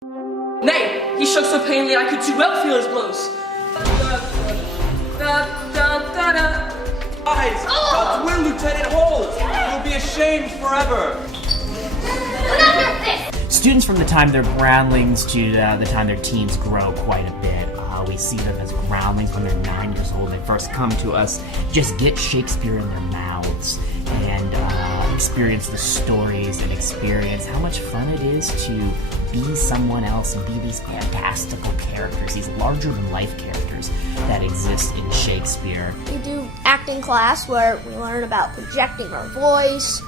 Nay, he shook so painfully I could too well feel his blows. Eyes! God's will, Lieutenant, hold! You'll be ashamed forever! Students from the time they're groundlings to the time they're teens grow quite a bit. We see them as groundlings when they're 9 years old. They first come to us, just get Shakespeare in their mouths and experience the stories and experience how much fun it is to be someone else and be these fantastical characters, these larger-than-life characters that exist in Shakespeare. We do acting class where we learn about projecting our voice.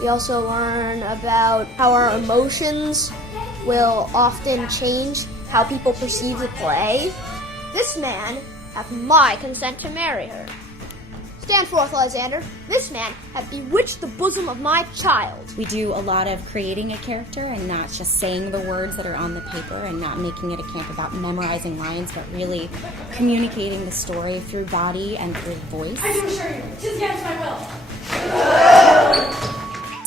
We also learn about how our emotions will often change how people perceive the play. This man hath my consent to marry her. Stand forth, Lysander. This man hath bewitched the bosom of my child. We do a lot of creating a character and not just saying the words that are on the paper and not making it a camp about memorizing lines, but really communicating the story through body and through voice. I do assure you, 'tis against my will.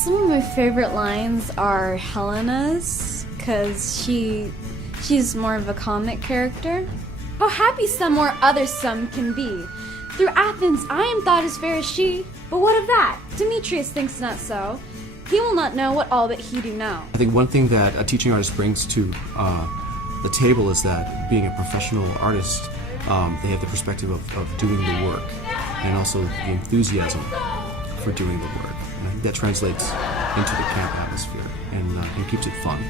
Some of my favorite lines are Helena's, because she's more of a comic character. How happy some or other some can be. Through Athens I am thought as fair as she, but what of that? Demetrius thinks not so. He will not know what all that he do know. I think one thing that a teaching artist brings to the table is that being a professional artist, they have the perspective of doing the work and also the enthusiasm for doing the work. And I think that translates into the camp atmosphere and keeps it fun.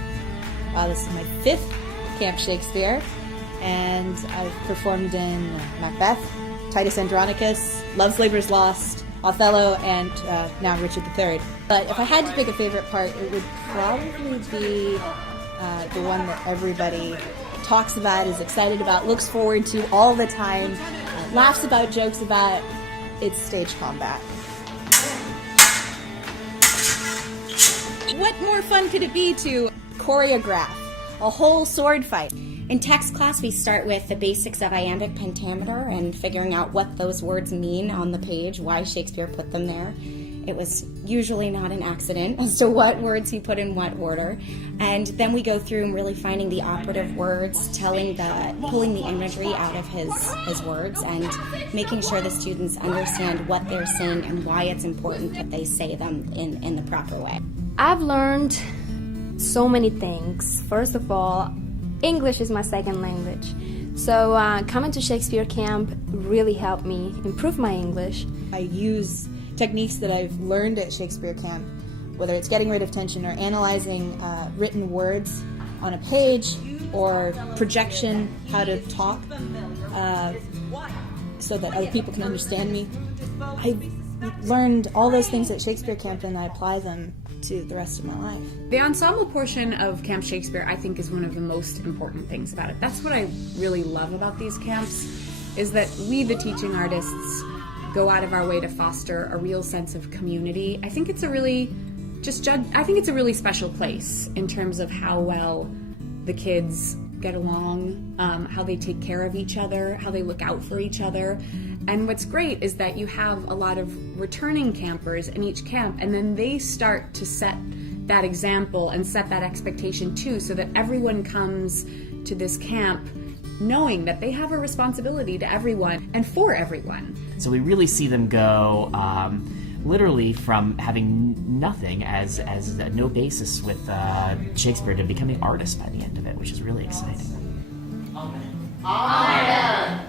This is my 5th Camp Shakespeare, and I've performed in Macbeth, Titus Andronicus, Love's Labour's Lost, Othello, and now Richard III. But if I had to pick a favorite part, it would probably be the one that everybody talks about, is excited about, looks forward to all the time, laughs about, jokes about. It's stage combat. What more fun could it be to choreograph a whole sword fight? In text class, we start with the basics of iambic pentameter and figuring out what those words mean on the page, why Shakespeare put them there. It was usually not an accident as to what words he put in what order. And then we go through and really finding the operative words, pulling the imagery out of his words, and making sure the students understand what they're saying and why it's important that they say them in the proper way. I've learned so many things. First of all, English is my second language. So coming to Shakespeare Camp really helped me improve my English. I use techniques that I've learned at Shakespeare Camp, whether it's getting rid of tension or analyzing written words on a page, or projection, how to talk so that other people can understand me. I learned all those things at Shakespeare Camp, and I apply them to the rest of my life. The ensemble portion of Camp Shakespeare, I think, is one of the most important things about it. That's what I really love about these camps, is that we, the teaching artists, go out of our way to foster a real sense of community. I think it's a really special place in terms of how well the kids get along, how they take care of each other, how they look out for each other. And what's great is that you have a lot of returning campers in each camp, and then they start to set that example and set that expectation too, so that everyone comes to this camp knowing that they have a responsibility to everyone and for everyone. So we really see them go literally from having nothing as no basis with Shakespeare to becoming artists by the end of it, which is really exciting. Amen.